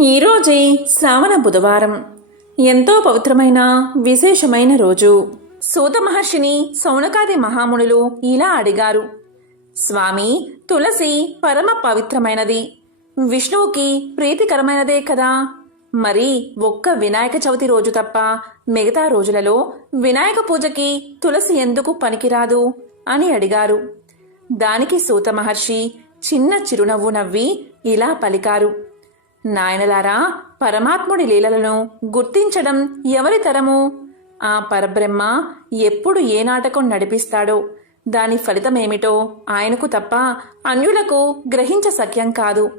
ఈరోజే శ్రావణ బుధవారం. ఎంతో పవిత్రమైన విశేషమైన రోజు. సూత మహర్షిని సౌనకాది మహామునులు ఇలా అడిగారు. స్వామి తులసి పరమ పవిత్రమైనది. విష్ణువుకి ప్రీతికరమైనదే కదా. మరి ఒక్క వినాయక చవితి రోజు తప్ప మిగతా రోజులలో వినాయక పూజకి తులసి ఎందుకు పనికిరాదు? అని అడిగారు. దానికి సూత మహర్షి చిన్న చిరునవ్వు నవ్వి ఇలా పలికారు. నాయనలారా పరమాత్ముడి లీలలను గుర్తించడం ఎవరి తరము? ఆ పరబ్రహ్మ ఎప్పుడు ఏ నాటకం నడిపిస్తాడో దాని ఫలితమేమిటో ఆయనకు తప్ప అన్యులకు గ్రహించ సఖ్యం కాదు.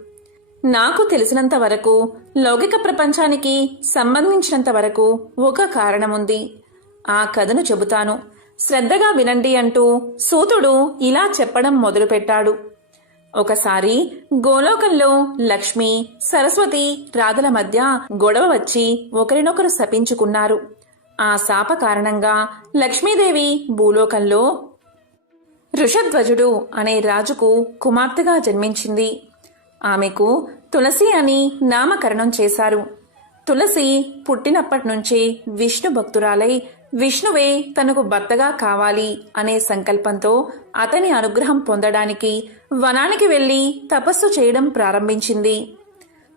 నాకు తెలిసినంత వరకు లౌకిక ప్రపంచానికి సంబంధించినంత వరకు ఒక కారణముంది. ఆ కథను చెబుతాను. శ్రద్ధగా వినండి అంటూ సూతుడు ఇలా చెప్పడం మొదలుపెట్టాడు. ఒకసారి గోలోకంలో లక్ష్మి సరస్వతి రాధల మధ్య గొడవ వచ్చి ఒకరినొకరు శపించుకున్నారు. ఆ శాప కారణంగా లక్ష్మీదేవి భూలోకంలో ఋషధ్వజుడు అనే రాజుకు కుమార్తెగా జన్మించింది. ఆమెకు తులసి అని నామకరణం చేశారు. తులసి పుట్టినప్పటి నుంచే విష్ణు భక్తురాలై విష్ణువే తనకు భర్తగా కావాలి అనే సంకల్పంతో అతని అనుగ్రహం పొందడానికి వనానికి వెళ్ళి తపస్సు చేయడం ప్రారంభించింది.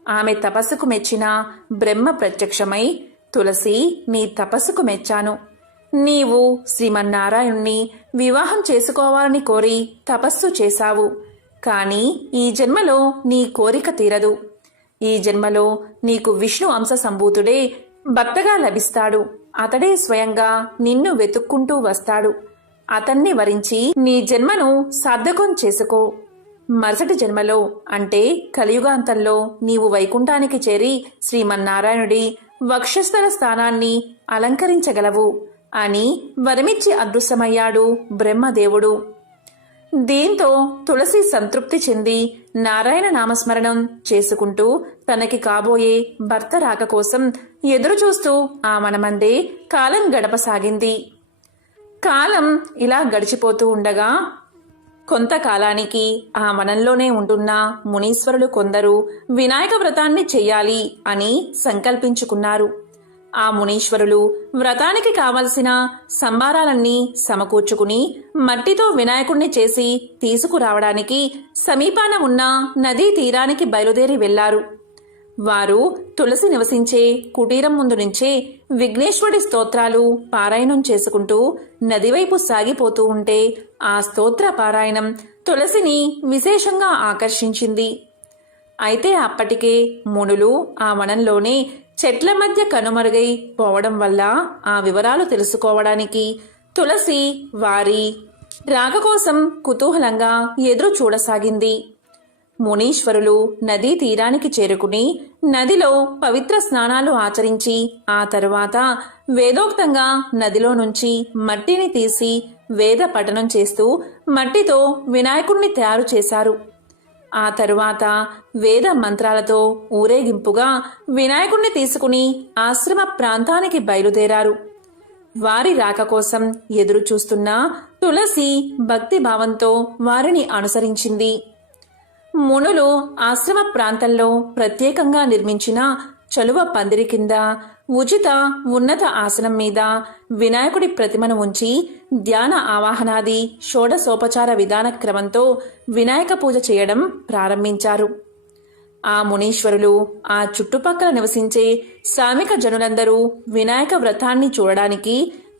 ఆమె తపస్సుకు మెచ్చిన బ్రహ్మ ప్రత్యక్షమై తులసి నీ తపస్సుకు మెచ్చాను. నీవు శ్రీమన్నారాయణ్ణి వివాహం చేసుకోవాలని కోరి తపస్సు చేశావు. కాని ఈ జన్మలో నీ కోరిక తీరదు. ఈ జన్మలో నీకు విష్ణు అంశ సంభూతుడే భర్తగా లభిస్తాడు. అతడే స్వయంగా నిన్ను వెతుక్కుంటూ వస్తాడు. అతన్ని వరించి నీ జన్మను సర్దకం చేసుకో. మరుసటి జన్మలో అంటే కలియుగాంతంలో నీవు వైకుంఠానికి చేరి శ్రీమన్నారాయణుడి వక్షస్థల స్థానాన్ని అలంకరించగలవు అని వరమిచ్చి అదృశ్యమయ్యాడు బ్రహ్మదేవుడు. దీంతో తులసి సంతృప్తి చెంది నారాయణ నామస్మరణం చేసుకుంటూ తనకి కాబోయే భర్త రాక కోసం ఎదురుచూస్తూ ఆ మనమందే కాలం గడపసాగింది. కాలం ఇలా గడిచిపోతూ ఉండగా కొంతకాలానికి ఆ వనంలోనే ఉంటున్న మునీశ్వరులు కొందరు వినాయక వ్రతాన్ని చెయ్యాలి అని సంకల్పించుకున్నారు. ఆ మునీశ్వరులు వ్రతానికి కావలసిన సంబారాలన్నీ సమకూర్చుకుని మట్టితో వినాయకుణ్ణి చేసి తీసుకురావడానికి సమీపాన ఉన్న నదీ తీరానికి బయలుదేరి వెళ్ళారు వారు తులసి నివసించే కుటీరం ముందు నుంచే విఘ్నేశ్వరుడి స్తోత్రాలు పారాయణం చేసుకుంటూ నదివైపు సాగిపోతూ ఉంటే ఆ స్తోత్ర పారాయణం తులసిని విశేషంగా ఆకర్షించింది. అయితే అప్పటికే మునులు ఆ వనంలోనే చెట్ల మధ్య కనుమరుగై పోవడం వల్ల ఆ వివరాలు తెలుసుకోవడానికి తులసి వారి రాగ కోసం కుతూహలంగా ఎదురు చూడసాగింది. మునీశ్వరులు నదీ తీరానికి చేరుకుని నదిలో పవిత్ర స్నానాలు ఆచరించి ఆ తరువాత వేదోక్తంగా నదిలో నుంచి మట్టిని తీసి వేద పఠనం చేస్తూ మట్టితో వినాయకుణ్ణి తయారు చేశారు. ఆ తరువాత వేద మంత్రాలతో ఊరేగింపుగా వినాయకుణ్ణి తీసుకుని ఆశ్రమ ప్రాంతానికి బయలుదేరారు. వారి రాక కోసం ఎదురు చూస్తున్న తులసి భక్తి భావంతో వారిని అనుసరించింది. మునులు ఆశ్రమ ప్రాంతంలో ప్రత్యేకంగా నిర్మించిన చలువ పందిరి కింద ఉచిత ఉన్నత ఆసనం మీద వినాయకుడి ప్రతిమను ఉంచి ధ్యాన ఆవాహనాది షోడసోపచార విధాన క్రమంతో వినాయక పూజ చేయడం ప్రారంభించారు. ఆ మునీశ్వరులు ఆ చుట్టుపక్కల నివసించే శ్రామిక జనులందరూ వినాయక వ్రతాన్ని చూడడానికి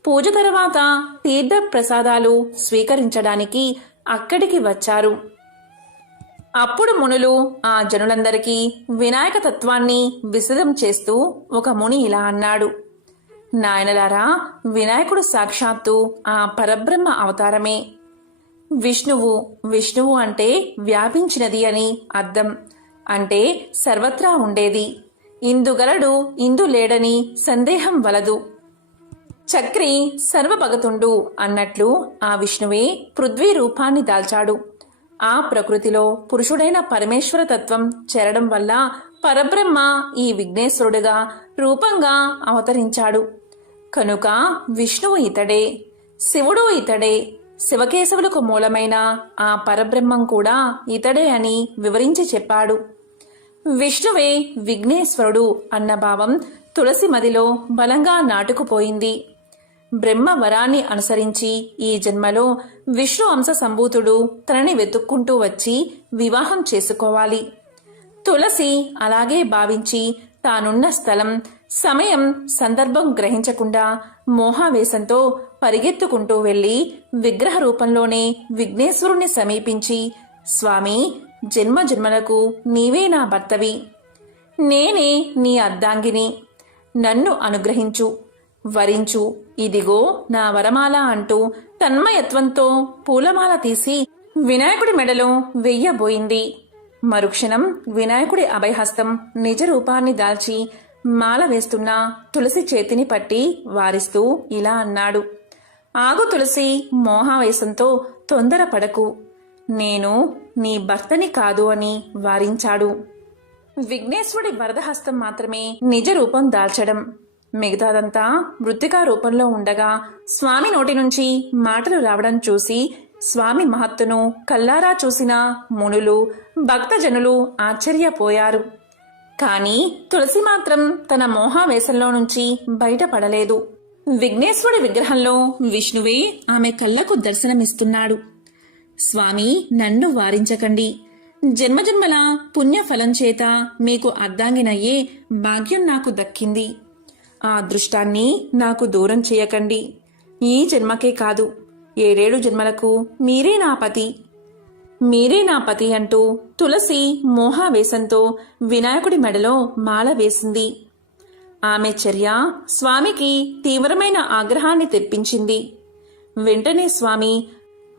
పూజ తర్వాత తీర్థ ప్రసాదాలు స్వీకరించడానికి అక్కడికి వచ్చారు. అప్పుడు మునులు ఆ జనులందరికీ వినాయక తత్వాన్ని విశదం చేస్తూ ఒక ముని ఇలా అన్నాడు. నాయనలారా వినాయకుడు సాక్షాత్తు ఆ పరబ్రహ్మ అవతారమే. విష్ణువు విష్ణువు అంటే వ్యాపించినది అని అర్థం. అంటే సర్వత్రా ఉండేది. ఇందుగలడు ఇందు లేడని సందేహం వలదు. చక్రి సర్వభగతుండు అన్నట్లు ఆ విష్ణువే పృథ్వీ రూపాన్ని దాల్చాడు. ఆ ప్రకృతిలో పురుషుడైన పరమేశ్వర తత్వం చేరడం వల్ల పరబ్రహ్మ ఈ విఘ్నేశ్వరుడుగా రూపంగా అవతరించాడు. కనుక విష్ణువు ఇతడే శివుడు ఇతడే శివకేశవులకు మూలమైన ఆ పరబ్రహ్మం కూడా ఇతడే అని వివరించి చెప్పాడు. విష్ణువే విఘ్నేశ్వరుడు అన్న భావం తులసి మదిలో బలంగా నాటుకుపోయింది. బ్రహ్మ వరాన్ని అనుసరించి ఈ జన్మలో విష్ణు అంశ సంభూతుడు తనని వెతుక్కుంటూ వచ్చి వివాహం చేసుకోవాలి. తులసి అలాగే భావించి తానున్న స్థలం సమయం సందర్భం గ్రహించకుండా మోహావేశంతో పరిగెత్తుకుంటూ వెళ్ళి విగ్రహ రూపంలోనే విఘ్నేశ్వరుణ్ణి సమీపించి స్వామి జన్మ జన్మలకు నీవే నా భర్తవి. నేనే నీ అర్ధాంగిని. నన్ను అనుగ్రహించు. వరించు. ఇదిగో నా వరమాల అంటూ తన్మయత్వంతో పూలమాల తీసి వినాయకుడి మెడలో వెయ్యబోయింది. మరుక్షణం వినాయకుడి అభయహస్తం నిజ రూపాన్ని దాల్చి మాల వేస్తున్న తులసి చేతిని పట్టి వారిస్తూ ఇలా అన్నాడు. ఆగు తులసి మోహావేశంతో తొందరపడకు. నేను నీ భర్తని కాదు అని వారించాడు. విఘ్నేశ్వరుడి వరదహస్తం మాత్రమే నిజ రూపం దాల్చడం. మిగతాదంతా మృతికా రూపంలో ఉండగా స్వామి నోటి నుంచి మాటలు రావడం చూసి స్వామి మహత్తును కల్లారా చూసిన మునులు భక్తజనులు ఆశ్చర్యపోయారు. కానీ తులసి మాత్రం తన మోహావేశంలో నుంచి బయటపడలేదు. విఘ్నేశ్వరుడి విగ్రహంలో విష్ణువే ఆమె కళ్ళకు దర్శనమిస్తున్నాడు. స్వామి నన్ను వారించకండి. జన్మజన్మల పుణ్యఫలం చేత మీకు అర్ధాంగినయ్యే భాగ్యం నాకు దక్కింది. ఆ అదృష్టాన్ని నాకు దూరం చేయకండి. ఈ జన్మకే కాదు ఏడేడు జన్మలకు మీరే నా పతి. మీరే నా పతి అంటూ తులసి మోహావేశంతో వినాయకుడి మెడలో మాల వేసింది. ఆమె చర్య స్వామికి తీవ్రమైన ఆగ్రహాన్ని తెప్పించింది. వెంటనే స్వామి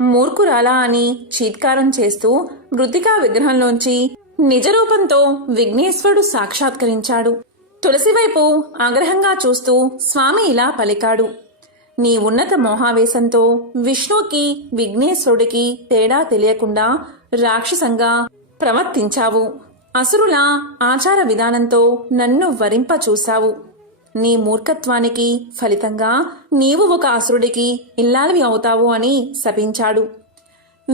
మూర్ఖురాలా అని చీత్కారం చేస్తూ మృతికా విగ్రహంలోంచి నిజరూపంతో విఘ్నేశ్వరుడు సాక్షాత్కరించాడు. తులసి వైపు ఆగ్రహంగా చూస్తూ స్వామి ఇలా పలికాడు. నీ ఉన్నత మోహావేశంతో విష్ణుకి విఘ్నేశ్వరుడికి తేడా తెలియకుండా రాక్షసంగా ప్రవర్తించావు. అసురుల ఆచార విధానంతో నన్ను వరింప చూశావు. నీ మూర్ఖత్వానికి ఫలితంగా నీవు ఒక అసురుడికి ఇల్లాలివి అవుతావు అని శపించాడు.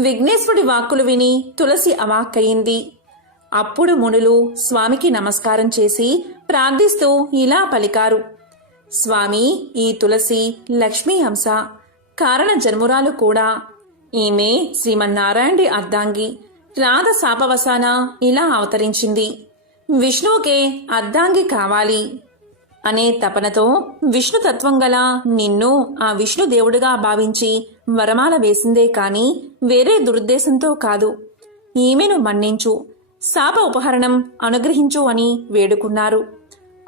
విఘ్నేశ్వరుడి వాక్కులు విని తులసి అవాక్కయింది. అప్పుడు మునులు స్వామికి నమస్కారం చేసి ప్రార్థిస్తూ ఇలా పలికారు. స్వామి ఈ తులసి లక్ష్మీ హంస కారణ జన్మురాలు కూడా. ఈమె శ్రీమన్నారాయణుడి అర్ధాంగి రాధ శాపవసాన ఇలా అవతరించింది. విష్ణువుకే అర్ధాంగి కావాలి. అనే తపనతో విష్ణుతత్వం గల నిన్ను ఆ విష్ణుదేవుడిగా భావించి వరమాల వేసిందే కాని వేరే దురుద్దేశంతో కాదు. ఈమెను మన్నించు. శాప ఉపహరణం అనుగ్రహించు అని వేడుకున్నారు.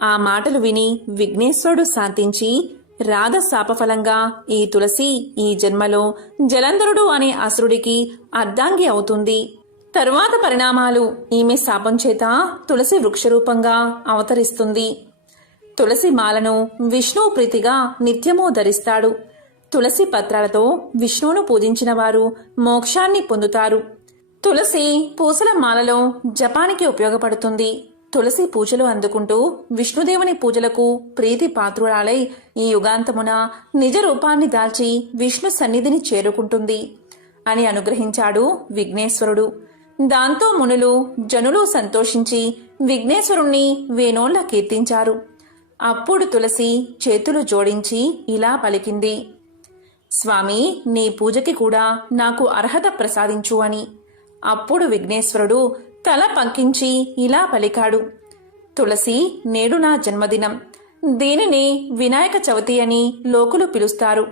ఆ మాటలు విని విఘ్నేశ్వరుడు శాంతించి రాధ శాపఫలంగా ఈ తులసి ఈ జన్మలో జలంధరుడు అనే అసురుడికి అర్ధాంగి అవుతుంది. తరువాత పరిణామాలు ఈమె శాపం చేత తులసి వృక్షరూపంగా అవతరిస్తుంది. తులసి మాలను విష్ణువు ప్రీతిగా నిత్యమూ ధరిస్తాడు. తులసి పత్రాలతో విష్ణువును పూజించిన వారు మోక్షాన్ని పొందుతారు. తులసి పూసల మాలలో జపానికి ఉపయోగపడుతుంది. తులసి పూజలు అందుకుంటూ విష్ణుదేవుని పూజలకు ప్రీతి పాత్రురాలై ఈ యుగాంతమున నిజ రూపాన్ని దాల్చి విష్ణు సన్నిధిని చేరుకుంటుంది అని అనుగ్రహించాడు విఘ్నేశ్వరుడు. దాంతో మునులు జనులు సంతోషించి విఘ్నేశ్వరుణ్ణి వేణోళ్ళ కీర్తించారు. అప్పుడు తులసి చేతులు జోడించి ఇలా పలికింది. స్వామి నీ పూజకి కూడా నాకు అర్హత ప్రసాదించు అని. అప్పుడు విఘ్నేశ్వరుడు తల పంకించి ఇలా పలికాడు తులసి నేడు నా జన్మదినం. దీనిని వినాయక చవితి అని లోకులు పిలుస్తారు.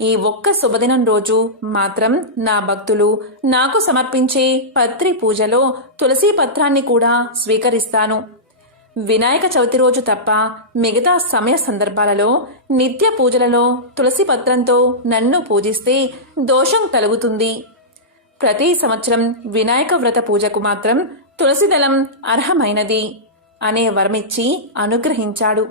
ఈ ఒక్క శుభదినం రోజు మాత్రం నా భక్తులు నాకు సమర్పించే పత్రి పూజలో తులసి పత్రాన్ని కూడా స్వీకరిస్తాను. వినాయక చవితి రోజు తప్ప మిగతా సమయ సందర్భాలలో నిత్య పూజలలో తులసి పత్రంతో నన్ను పూజిస్తే దోషం కలుగుతుంది. ప్రతి సంవత్సరం వినాయక వ్రత పూజకు మాత్రం తులసి దళం అర్హమైనది అనే వరమిచ్చి అనుగ్రహించాడు.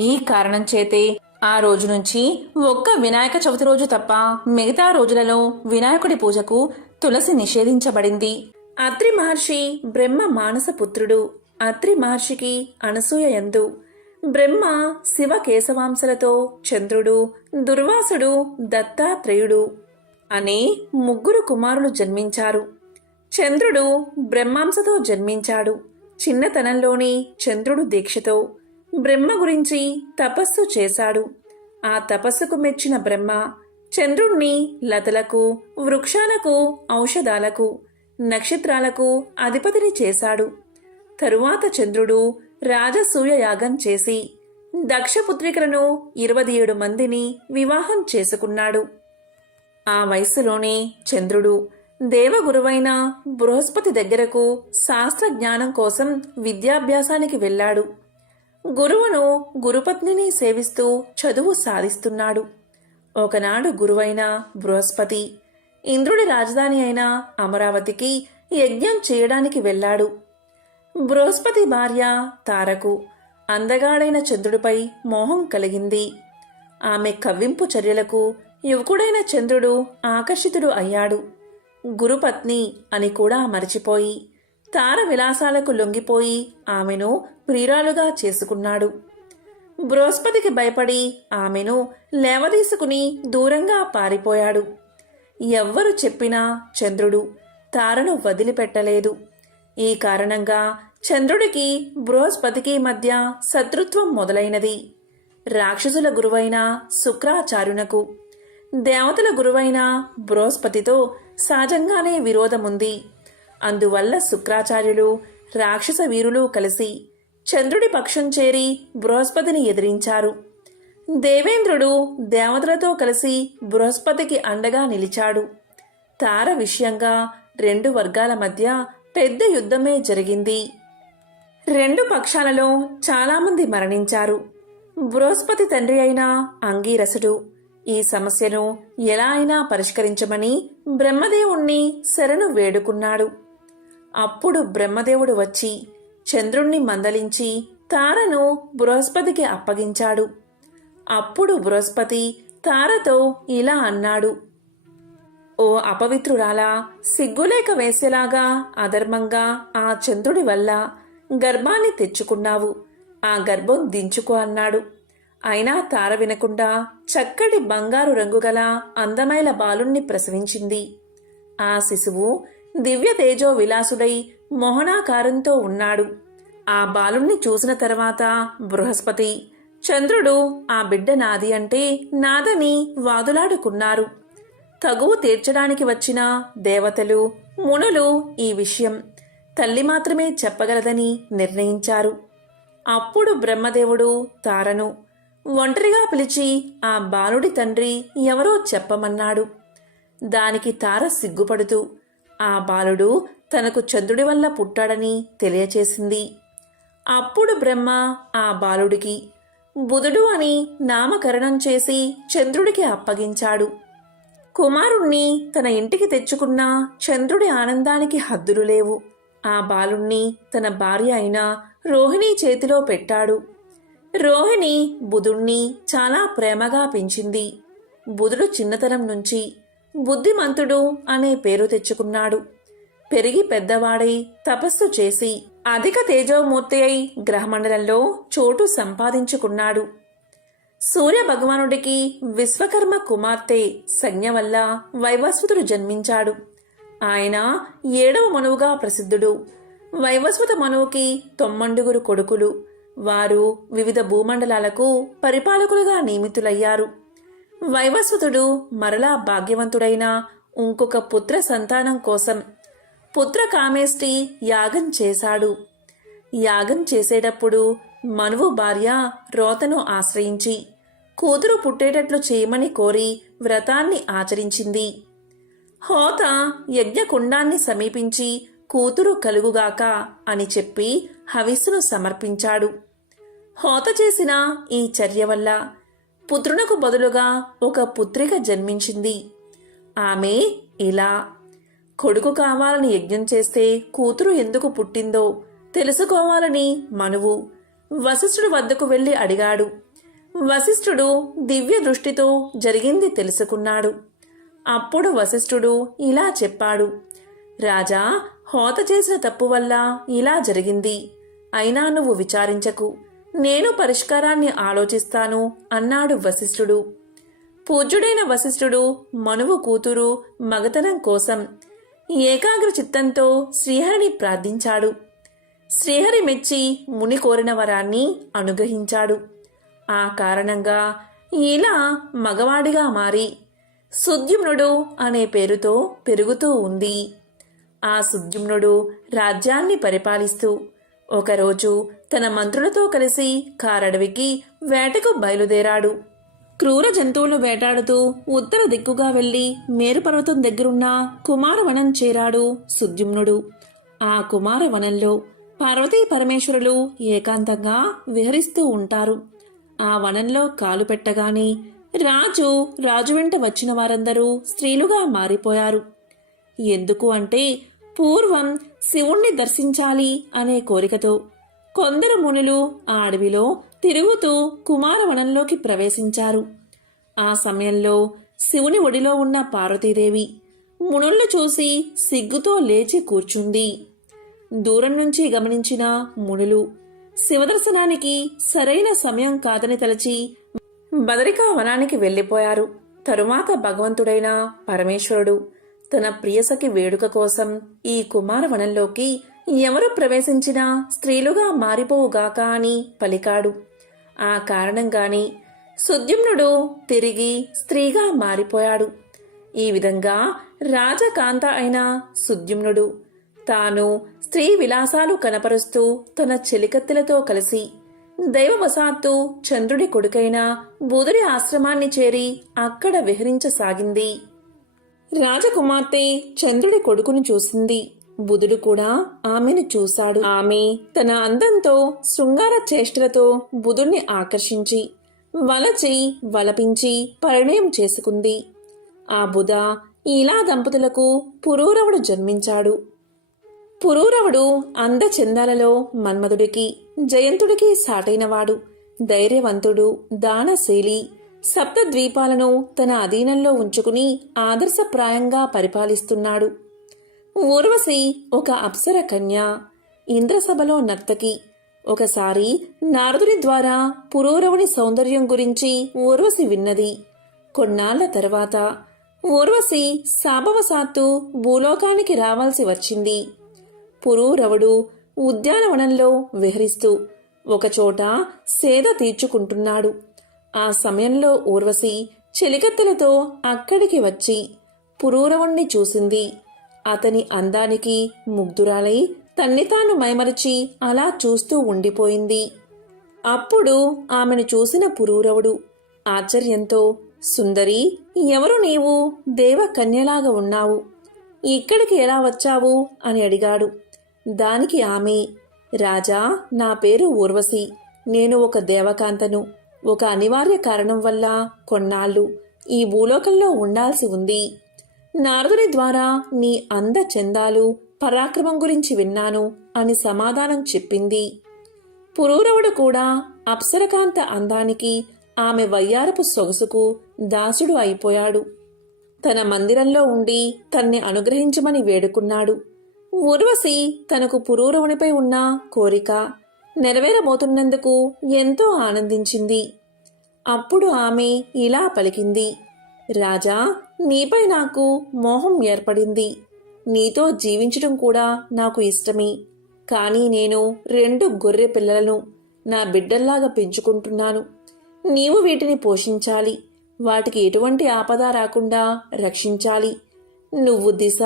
ఈ కారణం చేతే ఆ రోజు నుంచి ఒక్క వినాయక చవితి రోజు తప్ప మిగతా రోజులలో వినాయకుడి పూజకు తులసి నిషేధించబడింది. అత్రి మహర్షి బ్రహ్మ మానస పుత్రుడు అత్రి మహర్షికి అనసూయ ఎందు బ్రహ్మ శివ కేశవాంశలతో చంద్రుడు దుర్వాసుడు దత్తాత్రేయుడు. అనే ముగ్గురు కుమారులు జన్మించారు. చంద్రుడు బ్రహ్మాంసతో జన్మించాడు. చిన్నతనంలోనే చంద్రుడు దీక్షతో బ్రహ్మ గురించి తపస్సు చేశాడు. ఆ తపస్సుకు మెచ్చిన బ్రహ్మ చంద్రుణ్ణి లతలకు వృక్షాలకు ఔషధాలకు నక్షత్రాలకు అధిపతిని చేశాడు. తరువాత చంద్రుడు రాజసూయ యాగం చేసి దక్షపుత్రికలను ఇరవై ఏడు మందిని వివాహం చేసుకున్నాడు. ఆ వయసులోనే చంద్రుడు దేవగురువైన బృహస్పతి దగ్గరకు శాస్త్ర జ్ఞానం కోసం విద్యాభ్యాసానికి వెళ్ళాడు. గురువును గురుపత్నిని సేవిస్తూ చదువు సాధిస్తున్నాడు. ఒకనాడు గురువైన బృహస్పతి ఇంద్రుడి రాజధాని అయిన అమరావతికి యజ్ఞం చేయడానికి వెళ్ళాడు. బృహస్పతి భార్య తారకు అందగాడైన చంద్రుడిపై మోహం కలిగింది. ఆమె కవ్వింపు చర్యలకు యువకుడైన చంద్రుడు ఆకర్షితుడు అయ్యాడు. గురుపత్ని అని కూడా మరచిపోయి తార విలాసాలకు లొంగిపోయి ఆమెను ప్రియురాలుగా చేసుకున్నాడు. బృహస్పతికి భయపడి ఆమెను లేవదీసుకుని దూరంగా పారిపోయాడు. ఎవ్వరు చెప్పినా చంద్రుడు తారను వదిలిపెట్టలేదు. ఈ కారణంగా చంద్రుడికి బృహస్పతికి మధ్య శత్రుత్వం మొదలైనది. రాక్షసుల గురువైన శుక్రాచార్యునకు దేవతల గురువైన బృహస్పతితో సహజంగానే విరోధముంది. అందువల్ల శుక్రాచార్యులు రాక్షస వీరులు కలిసి చంద్రుడి పక్షం చేరి బృహస్పతిని ఎదిరించారు. దేవేంద్రుడు దేవతలతో కలిసి బృహస్పతికి అండగా నిలిచాడు. తార విషయంగా రెండు వర్గాల మధ్య పెద్ద యుద్ధమే జరిగింది. రెండు పక్షాలలో చాలామంది మరణించారు. బృహస్పతి తండ్రి అయిన అంగీరసుడు ఈ సమస్యను ఎలా అయినా పరిష్కరించమని బ్రహ్మదేవుణ్ణి శరణు వేడుకున్నాడు. అప్పుడు బ్రహ్మదేవుడు వచ్చి చంద్రుణ్ణి మందలించి తారను బృహస్పతికి అప్పగించాడు. అప్పుడు బృహస్పతి తారతో ఇలా అన్నాడు ఓ అపవిత్రురాలా సిగ్గులేక వేసేలాగా అధర్మంగా ఆ చంద్రుడి వల్ల గర్భాన్ని తెచ్చుకున్నావు. ఆ గర్భం దించుకో అన్నాడు. అయినా తార వినకుండా చక్కటి బంగారు రంగుగల అందమైన బాలుణ్ణి ప్రసవించింది. ఆ శిశువు దివ్య తేజో విలాసుడై మోహనాకారంతో ఉన్నాడు. ఆ బాలుణ్ణి చూసిన తర్వాత బృహస్పతి చంద్రుడు ఆ బిడ్డ నాది అంటే నాదని వాదులాడుకున్నారు. తగువు తీర్చడానికి వచ్చిన దేవతలు మునులు ఈ విషయం తల్లి మాత్రమే చెప్పగలదని నిర్ణయించారు. అప్పుడు బ్రహ్మదేవుడు తారను ఒంటరిగా పిలిచి ఆ బాలుడి తండ్రి ఎవరో చెప్పమన్నాడు. దానికి తార సిగ్గుపడుతూ ఆ బాలుడు తనకు చంద్రుడి వల్ల పుట్టాడని తెలియచేసింది. అప్పుడు బ్రహ్మ ఆ బాలుడికి బుధుడు అని నామకరణం చేసి చంద్రుడికి అప్పగించాడు. కుమారుణ్ణి తన ఇంటికి తెచ్చుకున్న చంద్రుడి ఆనందానికి హద్దులు లేవు. ఆ బాలుణ్ణి తన భార్య అయిన రోహిణి చేతిలో పెట్టాడు. రోహిణి బుధుణ్ణి చాలా ప్రేమగా పెంచింది. బుధుడు చిన్నతనం నుంచి బుద్ధిమంతుడు అనే పేరు తెచ్చుకున్నాడు. పెరిగి పెద్దవాడై తపస్సు చేసి అధిక తేజోమూర్తి అయి గ్రహమండలంలో చోటు సంపాదించుకున్నాడు. సూర్య భగవానుడికి విశ్వకర్మ కుమార్తె సంజ్ఞ వల్ల వైవస్వతుడు జన్మించాడు. ఆయన ఏడవ మనువుగా ప్రసిద్ధుడు. వైవస్వత మనువుకి తొమ్మండుగురు కొడుకులు. వారు వివిధ భూమండలాలకు పరిపాలకులుగా నియమితులయ్యారు. వైవస్వతుడు మరలా భాగ్యవంతుడైన ఇంకొక పుత్ర సంతానం కోసం పుత్ర కామేష్టి యాగం చేశాడు. యాగం చేసేటప్పుడు మనువు భార్య రోతను ఆశ్రయించి కూతురు పుట్టేటట్లు చేయమని కోరి వ్రతాన్ని ఆచరించింది. హోత యజ్ఞకుండాన్ని సమీపించి కూతురు కలుగుగాక అని చెప్పి హవిస్సును సమర్పించాడు. హోత చేసిన ఈ చర్య వల్ల పుత్రునకు బదులుగా ఒక పుత్రిక జన్మించింది. ఆమె ఇలా కొడుకు కావాలని యజ్ఞం చేస్తే కూతురు ఎందుకు పుట్టిందో తెలుసుకోవాలని మనువు వశిష్ఠుడు వద్దకు వెళ్ళి అడిగాడు. వశిష్ఠుడు దివ్య దృష్టితో జరిగింది తెలుసుకున్నాడు. అప్పుడు వశిష్ఠుడు ఇలా చెప్పాడు. రాజా హోత చేసిన తప్పు వల్ల ఇలా జరిగింది. అయినా నువ్వు విచారించకు. నేను పరిష్కారాన్ని ఆలోచిస్తాను అన్నాడు వశిష్ఠుడు. పూజ్యుడైన వశిష్ఠుడు మనువు కూతురు మగతనం కోసం ఏకాగ్ర చిత్తంతో శ్రీహరిని ప్రార్థించాడు. శ్రీహరి మెచ్చి ముని కోరిన వరాన్ని అనుగ్రహించాడు. ఆ కారణంగా ఇలా మగవాడిగా మారి సుద్యుమ్నుడు అనే పేరుతో పెరుగుతూ ఉంది. ఆ సుద్యుమ్నుడు రాజ్యాన్ని పరిపాలిస్తూ ఒకరోజు తన మంత్రులతో కలిసి కారడవికి వేటకు బయలుదేరాడు. క్రూర జంతువులు వేటాడుతూ ఉత్తర దిక్కుగా వెళ్ళి మేరుపర్వతం దగ్గరున్న కుమారవనం చేరాడు సుద్యుమ్నుడు. ఆ కుమారవనంలో పార్వతీ పరమేశ్వరులు ఏకాంతంగా విహరిస్తూ ఉంటారు. ఆ వనంలో కాలు పెట్టగానే రాజు రాజు వెంట వచ్చిన వారందరూ స్త్రీలుగా మారిపోయారు. ఎందుకు అంటే పూర్వం శివుణ్ణి దర్శించాలి అనే కోరికతో కొందరు మునులు ఆ అడవిలో తిరుగుతూ కుమారవనంలోకి ప్రవేశించారు. ఆ సమయంలో శివుని ఒడిలో ఉన్న పార్వతీదేవి మునుల్ని చూసి సిగ్గుతో లేచి కూర్చుంది. దూరం నుంచి గమనించిన మునులు శివదర్శనానికి సరైన సమయం కాదని తలచి బదరికా వనానికి వెళ్ళిపోయారు. తరువాత భగవంతుడైన పరమేశ్వరుడు తన ప్రియసకి వేడుక కోసం ఈ కుమారవనంలోకి ఎవరు ప్రవేశించినా స్త్రీలుగా మారిపోవుగాక అని పలికాడు. ఆ కారణంగాని సుద్యుమ్నుడు తిరిగి స్త్రీగా మారిపోయాడు. ఈ విధంగా రాజకాంత అయిన సుద్యుమ్నుడు తాను స్త్రీ విలాసాలు కనపరుస్తూ తన చెలికత్తెలతో కలిసి దైవవశాత్తు చంద్రుడి కొడుకైన బుధుడి ఆశ్రమాన్ని చేరి అక్కడ విహరించసాగింది. రాజకుమార్తె చంద్రుడి కొడుకును చూసింది. బుధుడు కూడా ఆమెను చూశాడు. ఆమె తన అందంతో శృంగార చేష్టలతో బుధుణ్ణి ఆకర్షించి వలచి వలపించి పరిణయం చేసుకుంది. ఆ బుధ ఇలా దంపతులకు పురూరవుడు జన్మించాడు. పురూరవుడు అందచందాలలో మన్మధుడికి జయంతుడికి సాటైనవాడు. ధైర్యవంతుడు దానశీలి. సప్తద్వీపాలను తన అధీనంలో ఉంచుకుని ఆదర్శప్రాయంగా పరిపాలిస్తున్నాడు. ఊర్వశి ఒక అప్సర కన్య ఇంద్రసభలో నర్తకి. ఒకసారి నారదుని ద్వారా పురూరవుని సౌందర్యం గురించి ఊర్వశి విన్నది. కొన్నాళ్ళ తర్వాత ఊర్వశి శాపవశాత్తు భూలోకానికి రావాల్సి వచ్చింది. పురూరవుడు ఉద్యానవనంలో విహరిస్తూ ఒకచోట సేద తీర్చుకుంటున్నాడు. ఆ సమయంలో ఊర్వశి చెలికత్తెలతో అక్కడికి వచ్చి పురూరవుణ్ణి చూసింది. అతని అందానికి ముగ్ధురాలై తన్ని తాను మైమరిచి అలా చూస్తూ ఉండిపోయింది. అప్పుడు ఆమెను చూసిన పురూరవుడు ఆశ్చర్యంతో సుందరి ఎవరు నీవు? దేవకన్యలాగా ఉన్నావు. ఇక్కడికి ఎలా వచ్చావు? అని అడిగాడు. దానికి ఆమె రాజా నా పేరు ఊర్వశి. నేను ఒక దేవకాంతను. ఒక అనివార్య కారణం వల్ల కొన్నాళ్ళు ఈ భూలోకంలో ఉండాల్సి ఉంది. నారదుని ద్వారా నీ అంద చందాలు పరాక్రమం గురించి విన్నాను అని సమాధానం చెప్పింది. పురూరవుడు కూడా అప్సరకాంత అందానికి ఆమె వయ్యారపు సొగసుకు దాసుడు అయిపోయాడు. తన మందిరంలో ఉండి తన్ని అనుగ్రహించమని వేడుకున్నాడు. ఊర్వశి తనకు పురూరవునిపై ఉన్న కోరిక నెరవేరబోతున్నందుకు ఎంతో ఆనందించింది. అప్పుడు ఆమె ఇలా పలికింది. రాజా నీపై నాకు మోహం ఏర్పడింది. నీతో జీవించడం కూడా నాకు ఇష్టమే. కానీ నేను రెండు గొర్రె పిల్లలను నా బిడ్డల్లాగా పెంచుకుంటున్నాను. నీవు వీటిని పోషించాలి. వాటికి ఎటువంటి ఆపద రాకుండా రక్షించాలి. నువ్వు దిశ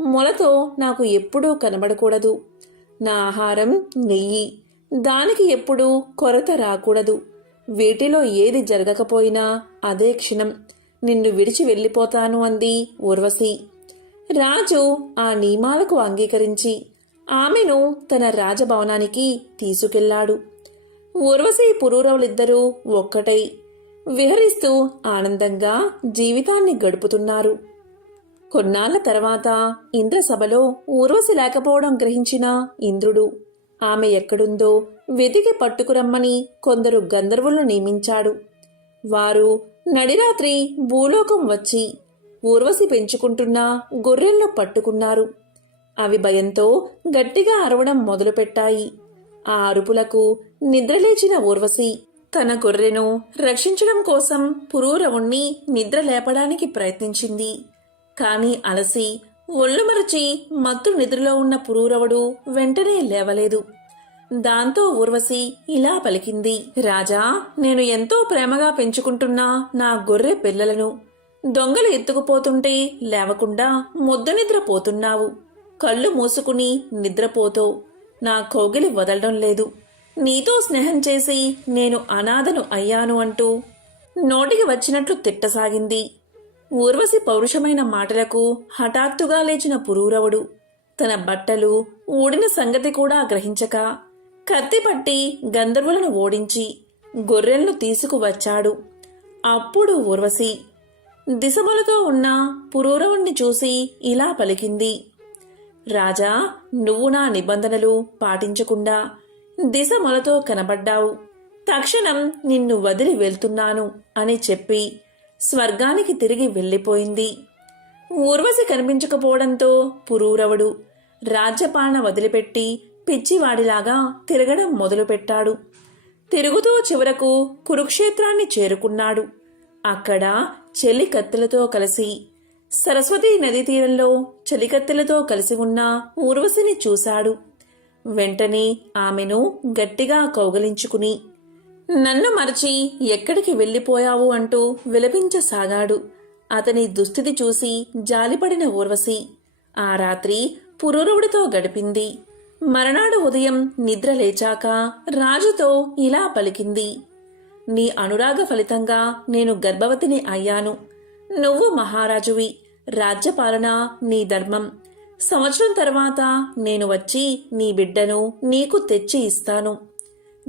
మొలతో నాకు ఎప్పుడూ కనబడకూడదు. నా ఆహారం నెయ్యి. దానికి ఎప్పుడూ కొరత రాకూడదు. వీటిలో ఏది జరగకపోయినా అదే క్షణం. నిన్ను విడిచి వెళ్ళిపోతాను అంది ఊర్వశి. రాజు ఆ నియమాలకు అంగీకరించి ఆమెను తన రాజభవనానికి తీసుకెళ్ళాడు ఊర్వశి పురూరవులిద్దరూ ఒక్కటై విహరిస్తూ ఆనందంగా జీవితాన్ని గడుపుతున్నారు. కొన్నాళ్ళ తర్వాత ఇంద్రసభలో ఊర్వశి లేకపోవడం గ్రహించిన ఇంద్రుడు ఆమె ఎక్కడుందో వెతికి పట్టుకురమ్మని కొందరు గంధర్వులను నియమించాడు. వారు నడిరాత్రి భూలోకం వచ్చి ఊర్వశి పెంచుకుంటున్న గొర్రెలను పట్టుకున్నారు. అవి భయంతో గట్టిగా అరవడం మొదలుపెట్టాయి. ఆ అరుపులకు నిద్రలేచిన ఊర్వశి తన గొర్రెను రక్షించడం కోసం పురూరవుణ్ణి నిద్ర లేపడానికి ప్రయత్నించింది. కాని అలసి ఒళ్ళు మరచి మత్తు నిద్రలో ఉన్న పురూరవుడు వెంటనే లేవలేదు. దాంతో ఊర్వశి ఇలా పలికింది రాజా నేను ఎంతో ప్రేమగా పెంచుకుంటున్నా నా గొర్రె పిల్లలను. దొంగలు ఎత్తుకుపోతుంటే లేవకుండా ముద్ద నిద్రపోతున్నావు. కళ్ళు మూసుకుని నిద్రపోతో నా కోగిలి వదలడం లేదు. నీతో స్నేహం చేసి నేను అనాథను అయ్యాను అంటూ నోటికి వచ్చినట్లు తిట్టసాగింది. ఊర్వశి పౌరుషమైన మాటలకు హఠాత్తుగా లేచిన పురూరవుడు. తన బట్టలు ఊడిన సంగతి కూడా గ్రహించక కత్తి పట్టి గంధర్వులను ఓడించి గొర్రెలను తీసుకువచ్చాడు. అప్పుడు ఊర్వశి దిశములతో ఉన్న పురూరవుణ్ణి చూసి ఇలా పలికింది. రాజా నువ్వు నా నిబంధనలు పాటించకుండా దిశమలతో కనబడ్డావు. తక్షణం నిన్ను వదిలి వెళ్తున్నాను అని చెప్పి స్వర్గానికి తిరిగి వెళ్ళిపోయింది. ఊర్వశి కనిపించకపోవడంతో పురూరవుడు రాజ్యపాలన వదిలిపెట్టి పిచ్చివాడిలాగా తిరగడం మొదలుపెట్టాడు. తిరుగుతూ చివరకు కురుక్షేత్రాన్ని చేరుకున్నాడు. అక్కడ చెలికత్తెలతో కలిసి సరస్వతీ నదీ తీరంలో చలికత్తెలతో కలిసి ఉన్న ఊర్వశిని చూశాడు. వెంటనే ఆమెను గట్టిగా కౌగలించుకుని నన్ను మరచి ఎక్కడికి వెళ్ళిపోయావు అంటూ విలపించసాగాడు. అతని దుస్థితి చూసి జాలిపడిన ఊర్వశి. ఆ రాత్రి పురూరవుడితో గడిపింది. మరనాడు ఉదయం నిద్ర లేచాక రాజుతో ఇలా పలికింది. నీ అనురాగ ఫలితంగా నేను గర్భవతిని అయ్యాను. నువ్వు మహారాజువి. రాజ్యపాలన నీ ధర్మం. సంవత్సరం తర్వాత నేను వచ్చి నీ బిడ్డను నీకు తెచ్చి ఇస్తాను.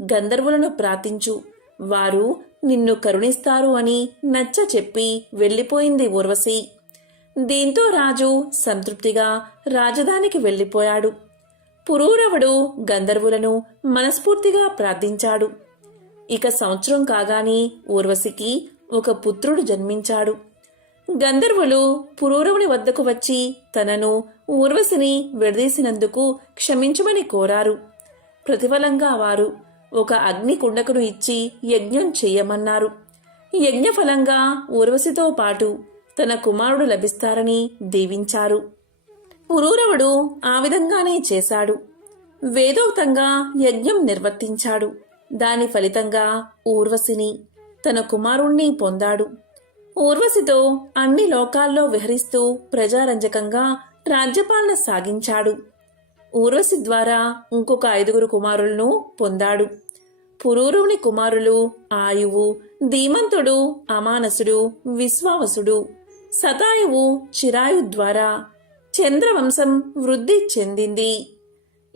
గంధర్వులను ప్రార్థించు. వారు నిన్ను కరుణిస్తారు అని నచ్చ చెప్పి వెళ్ళిపోయింది ఊర్వశి. దీంతో రాజు సంతృప్తిగా రాజధానికి వెళ్ళిపోయాడు. పురూరవుడు గంధర్వులను మనస్ఫూర్తిగా ప్రార్థించాడు. ఇక సంవత్సరం కాగానే ఊర్వశికి ఒక పుత్రుడు జన్మించాడు. గంధర్వులు పురూరవుని వద్దకు వచ్చి తనను ఊర్వశిని విడదీసినందుకు క్షమించమని కోరారు. ప్రతిఫలంగా వారు ఒక అగ్ని కుండకును ఇచ్చి యజ్ఞం చెయ్యమన్నారు యజ్ఞఫలంగా ఊర్వశితో పాటు తన కుమారుడు లభిస్తారని దీవించారు. పురూరవుడు ఆ విధంగానే చేశాడు. వేదోక్తంగా యజ్ఞం నిర్వర్తించాడు. దాని ఫలితంగా ఊర్వశిని తన కుమారుణ్ణి పొందాడు. ఊర్వశితో అన్ని లోకాల్లో విహరిస్తూ ప్రజారంజకంగా రాజ్యపాలన సాగించాడు. ఊర్వశి ద్వారా ఇంకొక ఐదుగురు కుమారులను పొందాడు. పురూరువుని కుమారులు ఆయువు ధీమంతుడు అమానసుడు విశ్వావసుడు. శతాయువు చిరాయు ద్వారా చంద్రవంశం వృద్ధి చెందింది.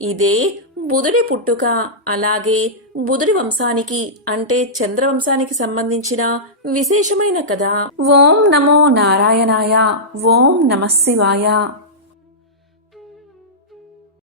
ఇదే బుధుడి పుట్టుక. అలాగే బుధుడి వంశానికి అంటే చంద్రవంశానికి సంబంధించిన విశేషమైన కథ. ఓం నమో నారాయణాయ. ఓం నమశివాయ